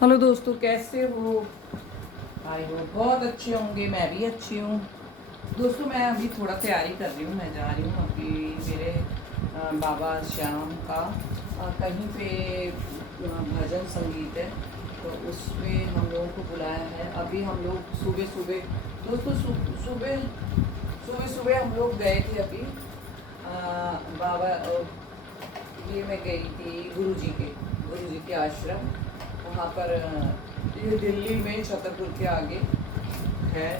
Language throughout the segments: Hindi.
हेलो दोस्तों, कैसे हो? आई हो बहुत अच्छे होंगे। मैं भी अच्छी हूँ। दोस्तों, मैं अभी थोड़ा तैयारी कर रही हूँ। मैं जा रही हूँ अभी मेरे बाबा श्याम का कहीं पे भजन संगीत है, तो उसमें हम लोगों को बुलाया है। अभी हम लोग सुबह सुबह दोस्तों सुबह सुबह सुबह हम लोग गए थे अभी बाबा ये मैं गई थी गुरु जी के आश्रम। वहाँ पर ये दिल्ली में छतरपुर के आगे है।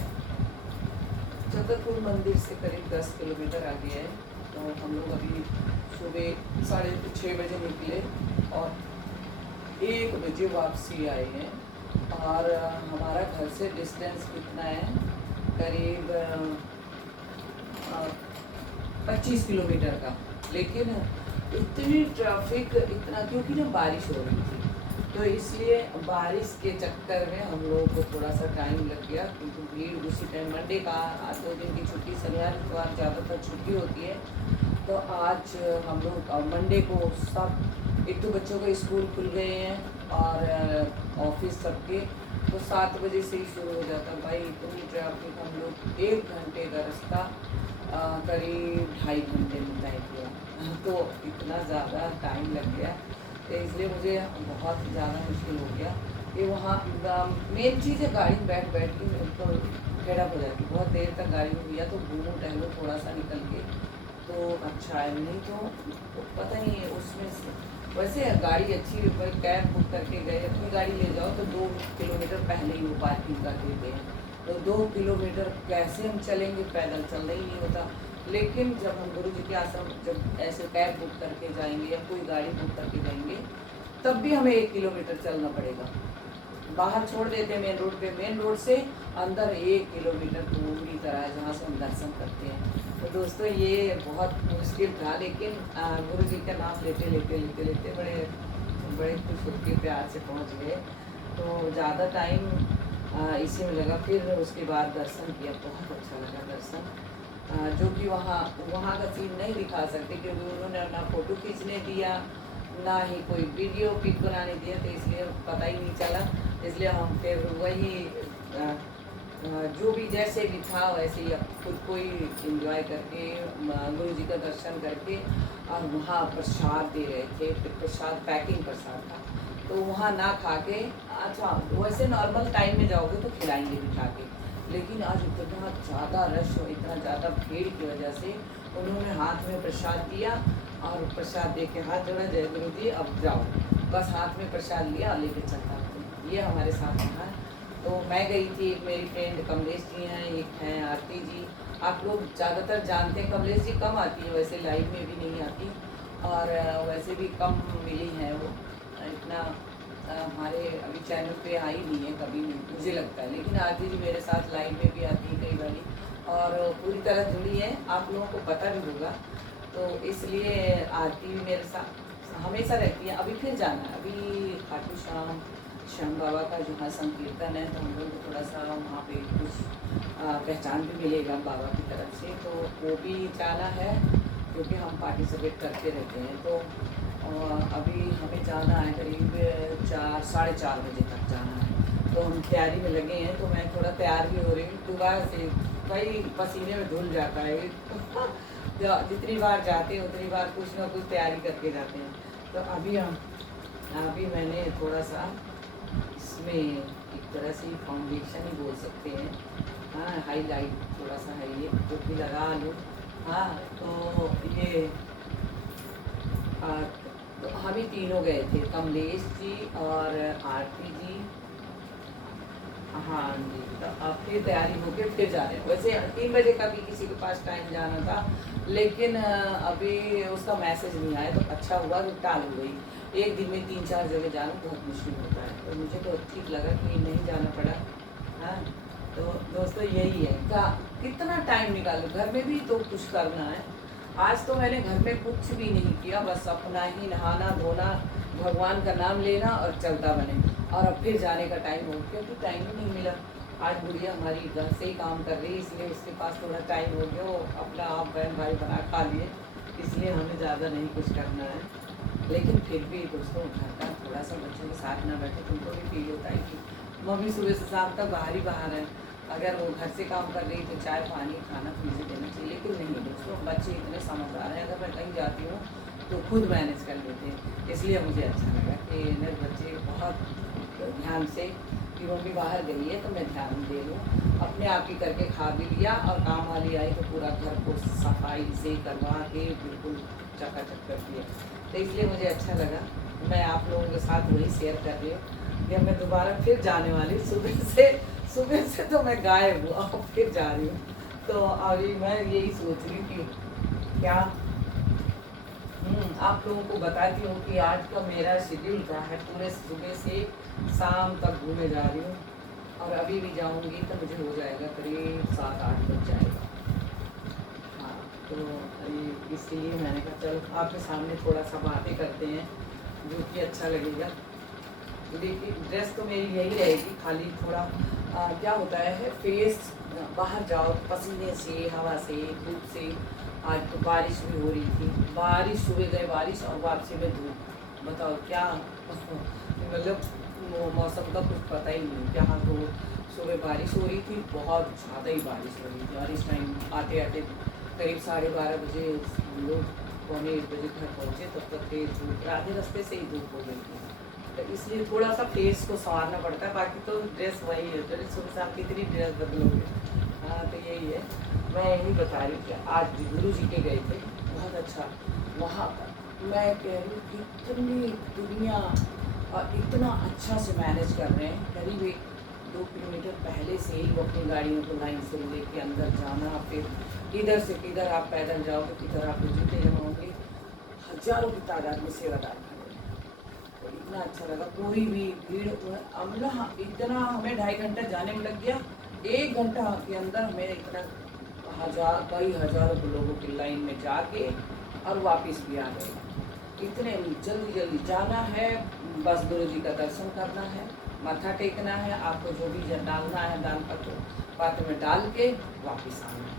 छतरपुर मंदिर से करीब 10 किलोमीटर आगे है। तो हम लोग अभी सुबह 6:30 बजे निकले और 1 बजे वापसी आए हैं। और हमारा घर से डिस्टेंस कितना है? करीब 25 किलोमीटर का। लेकिन इतनी ट्रैफिक, इतना क्योंकि ना बारिश हो रही थी, तो इसलिए बारिश के चक्कर में हम लोगों को थोड़ा सा टाइम लग गया। क्योंकि भीड़ उसी टाइम मंडे का 2 दिन की छुट्टी, शनिवार इतवार ज़्यादातर छुट्टी होती है। तो आज हम लोग मंडे को सब, एक तो बच्चों के स्कूल खुल गए हैं और ऑफिस सबके, तो 7 बजे से ही शुरू हो जाता है। भाई इतनी ट्रैफिक, हम लोग 1 घंटे का रास्ता करीब 2.5 घंटे में तय किया। तो इतना ज़्यादा टाइम लग गया, तो इसलिए मुझे बहुत ज़्यादा मुश्किल हो गया कि वहाँ मेन चीज़ है गाड़ी में बैठ बैठ के मेरे को हेडअप हो जाती। बहुत देर तक गाड़ी में भैया तो घूमो टहलो थोड़ा सा निकल के, तो अच्छा है। नहीं तो पता नहीं है उसमें वैसे गाड़ी अच्छी है, पर कैब बुक करके गए, अपनी गाड़ी ले जाओ तो 2 किलोमीटर पहले ही वो पार्किंग कर देते हैं। तो 2 किलोमीटर कैसे हम चलेंगे? पैदल चलना ही नहीं होता। लेकिन जब हम गुरु जी के आश्रम जब ऐसे कैब बुक करके जाएंगे या कोई गाड़ी बुक करके जाएंगे, तब भी हमें 1 किलोमीटर चलना पड़ेगा। बाहर छोड़ देते हैं मेन रोड पे, मेन रोड से अंदर 1 किलोमीटर पूरी तरह जहाँ से हम दर्शन करते हैं। तो दोस्तों ये बहुत मुश्किल था, लेकिन गुरु जी का नाम लेते लेते लेते लेते बड़े बड़े खुश होकर प्यार से पहुँच गए। तो ज़्यादा टाइम इसी में लगा। फिर उसके बाद दर्शन किया, बहुत अच्छा लगा दर्शन। जो कि वहाँ वहाँ का सीन नहीं दिखा सकते, क्योंकि उन्होंने ना फ़ोटो खींचने दिया, ना ही कोई वीडियो पिक बनाने दिया, तो इसलिए पता ही नहीं चला। इसलिए हम फिर वही जो भी जैसे भी था वैसे ही खुद को ही इंजॉय करके गुरु जी का दर्शन करके, और वहाँ प्रसाद दे रहे थे। फिर प्रसाद पैकिंग प्रसाद था, तो वहाँ ना खा के, अच्छा वैसे नॉर्मल टाइम में जाओगे तो खिलाएंगे बिठा के, लेकिन आज इतना ज़्यादा रश और इतना ज़्यादा भीड़ की वजह से उन्होंने हाथ में प्रसाद दिया और प्रसाद दे के हाथ जोड़ा, जय गुरु जी अब जाओ, बस हाथ में प्रसाद लिया और लेके चलता हूँ। ये हमारे साथ रहा। तो मैं गई थी, एक मेरी फ्रेंड कमलेश जी हैं, एक हैं आरती जी। आप लोग ज़्यादातर जानते हैं, कमलेश जी कम आती है वैसे, लाइव में भी नहीं आती, और वैसे भी कम मिली हैं वो, इतना हमारे अभी चैनल पे आई नहीं है कभी, नहीं मुझे लगता है। लेकिन आरती जी मेरे साथ लाइव में भी आती है कई बारी, और पूरी तरह जुड़ी है, आप लोगों को पता भी होगा। तो इसलिए आरती भी मेरे साथ हमेशा रहती है। अभी फिर जाना है, अभी खाटू श्याम बाबा का जो है संकीर्तन है, तो हम लोग को थोड़ा सा वहाँ पे कुछ पहचान भी मिलेगा बाबा की तरफ से, तो वो भी जाना है, क्योंकि हम पार्टिसिपेट करते रहते हैं। तो अभी हमें जाना है करीब 4-4:30 बजे तक जाना है, तो हम तैयारी में लगे हैं। तो मैं थोड़ा तैयार भी हो रही हूँ दोबारा से, भाई पसीने में धुल जाता है जितनी बार जाते हैं उतनी बार कुछ ना कुछ तैयारी करके जाते हैं। तो अभी मैंने थोड़ा सा इसमें एक तरह से फाउंडेशन ही बोल सकते हैं, हाँ हाईलाइट थोड़ा सा है ये, जो कि लगा लूँ। हाँ तो ये तो हम ही तीनों गए थे, कमलेश जी और आरती जी। हाँ जी, तो अब फिर तैयारी होके फिर जा रहे हैं। वैसे 3 बजे का भी किसी के पास टाइम जाना था, लेकिन अभी उसका मैसेज नहीं आया, तो अच्छा हुआ कि टाल हो गई। एक दिन में 3-4 जगह जाना बहुत मुश्किल होता है, तो मुझे तो ठीक लगा कि नहीं जाना पड़ा। हाँ तो दोस्तों यही है, क्या कितना टाइम निकालो, घर में भी तो कुछ करना है। आज तो मैंने घर में कुछ भी नहीं किया, बस अपना ही नहाना धोना, भगवान का नाम लेना और चलता बने। और अब फिर जाने का टाइम हो, क्योंकि टाइम ही नहीं मिला। आज गुड़िया हमारी घर से ही काम कर रही है, इसलिए उसके पास थोड़ा टाइम हो गया, वो अपना आप बहन भाई बना खा लिए, इसलिए हमें ज़्यादा नहीं कुछ करना है। लेकिन फिर भी दोस्तों घर का थोड़ा सा बच्चों के साथ ना बैठे तुमको भी फील होता है कि मम्मी सुबह से शाम तक बाहर है। अगर वो घर से काम कर रही तो चाय पानी खाना तो मुझे देना चाहिए, लेकिन नहीं दोस्तों, बच्चे इतने समझदार हैं, अगर मैं कहीं जाती हूँ तो खुद मैनेज कर लेते हैं। इसलिए मुझे अच्छा लगा कि मेरे बच्चे बहुत ध्यान से कि मम्मी बाहर गई है तो मैं ध्यान दे लूँ, अपने आप ही करके खा भी लिया, और काम वाली आई तो पूरा घर को सफाई से करवा के बिल्कुल चकाचक कर दिया। तो इसलिए मुझे अच्छा लगा। मैं आप लोगों के साथ वही शेयर कर रही हूँ कि मैं दोबारा फिर जाने वाली। सुबह से तो मैं गायब हूँ और फिर जा रही हूँ। तो अभी मैं यही सोच रही हूँ कि क्या आप लोगों को बताती हूँ कि आज का मेरा शेड्यूल क्या है। पूरे सुबह से शाम तक घूमे जा रही हूँ, और अभी भी जाऊँगी तो मुझे हो जाएगा करीब 7-8 बज जाएगा। हाँ, तो इसलिए मैंने कहा चलो आपके सामने थोड़ा सा बातें करते हैं, जो कि अच्छा लगेगा। देखिए ड्रेस तो मेरी यही रहेगी, खाली थोड़ा क्या होता है फेस बाहर जाओ पसीने से, हवा से, धूप से। आज तो बारिश भी हो रही थी, बारिश सुबह गए बारिश और वापसी में धूप। बताओ क्या मतलब मौसम का कुछ पता ही नहीं। यहाँ तो सुबह बारिश हो रही थी, बहुत ज़्यादा ही बारिश हो रही थी, और इस टाइम आते आते करीब 12:30 बजे हम लोग 1:45 बजे घर पहुँचे, तब तक तेज धूप, आधे रास्ते से ही धूप हो गई थी। तो इसलिए थोड़ा सा फेस को संवारना पड़ता है, बाकी तो ड्रेस वही है। तो सुबह शाम कितनी ड्रेस बदलोगे। हाँ, तो यही है, मैं यही बता रही हूँ कि आज गुरु जी के गए थे, बहुत अच्छा वहाँ पर। मैं कह रही हूँ कितनी दुनिया और इतना अच्छा से मैनेज कर रहे हैं। करीब 1-2 किलोमीटर पहले से ही वो अपनी गाड़ियों को लाइन से लेके अंदर जाना, फिर किधर से किधर आप पैदल जाओगे, किधर आपके जूते जमा होंगे, हजारों की तादाद में सेवादार खड़े हैं। तो इतना अच्छा लगा, कोई भी भीड़ अमला इतना हमें 2.5 घंटा जाने में लग गया। 1 घंटा के अंदर हमें इतना कई हजारों लोगों की लाइन में जाके और वापस भी आ गए। इतने जल्दी जाना है, बस गुरु जी का दर्शन करना है, माथा टेकना है, आपको जो भी डालना है दान पात्र में डाल के वापस आना है,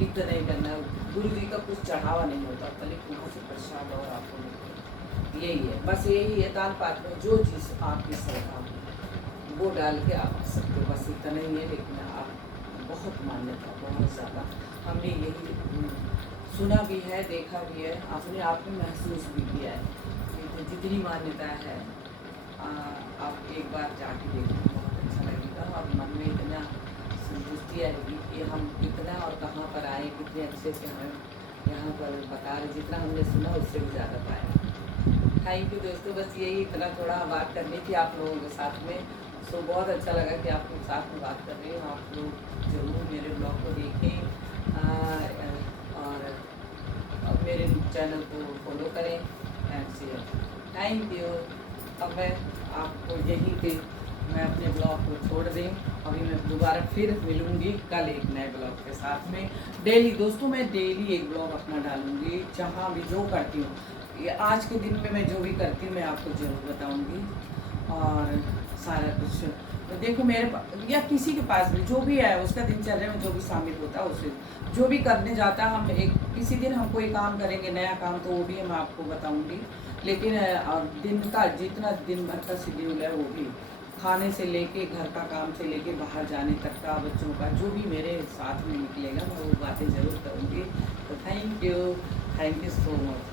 इतना ही करना है। गुरु जी का कुछ चढ़ावा नहीं होता, खाली वहाँ से प्रसाद और आपको मिलता, यही है, बस यही है। दान पात्र में जो चीज़ आपकी श्रद्धा वो डाल के आप आ सकते हो, बस इतना ही है। लेकिन आप बहुत मान्यता, बहुत ज़्यादा हमने यही सुना भी है, देखा भी है, अपने आप में महसूस भी किया है। जितनी मान्यता है आप एक बार जाके देखो, बहुत अच्छा लगेगा, और मन में इतना संतुष्टि आएगी कि हम कितना और कहाँ पर आए, कितने अच्छे से हमें यहाँ पर बता रहे, जितना हमने सुना उससे भी ज़्यादा पाया। थैंक यू दोस्तों, बस यही इतना थोड़ा बात करनी थी आप लोगों के साथ में। सो बहुत अच्छा लगा कि आप लोग साथ में बात कर रहे हो। आप लोग ज़रूर मेरे ब्लॉग को देखें और मेरे चैनल को फॉलो करें एंड शेयर। Thank you. अब मैं आपको यहीं पे मैं अपने ब्लॉग को छोड़ दें। अभी मैं दोबारा फिर मिलूँगी कल एक नए ब्लॉग के साथ में। डेली दोस्तों मैं डेली एक ब्लॉग अपना डालूँगी, जहाँ भी जो करती हूँ, ये आज के दिन में मैं जो भी करती हूँ मैं आपको ज़रूर बताऊँगी। और सारा कुछ देखो मेरे या किसी के पास भी जो भी है उसका दिनचर्या में जो भी शामिल होता है, उसे जो भी करने जाता है, हम एक किसी दिन हम कोई काम करेंगे नया काम, तो वो भी मैं आपको बताऊंगी। लेकिन दिन का जितना दिन भर का शेड्यूल है, वो भी खाने से लेके घर का काम से लेके बाहर जाने तक का, बच्चों का जो भी मेरे साथ में निकलेगा मैं वो बातें ज़रूर करूँगी। तो थैंक यू सो मच।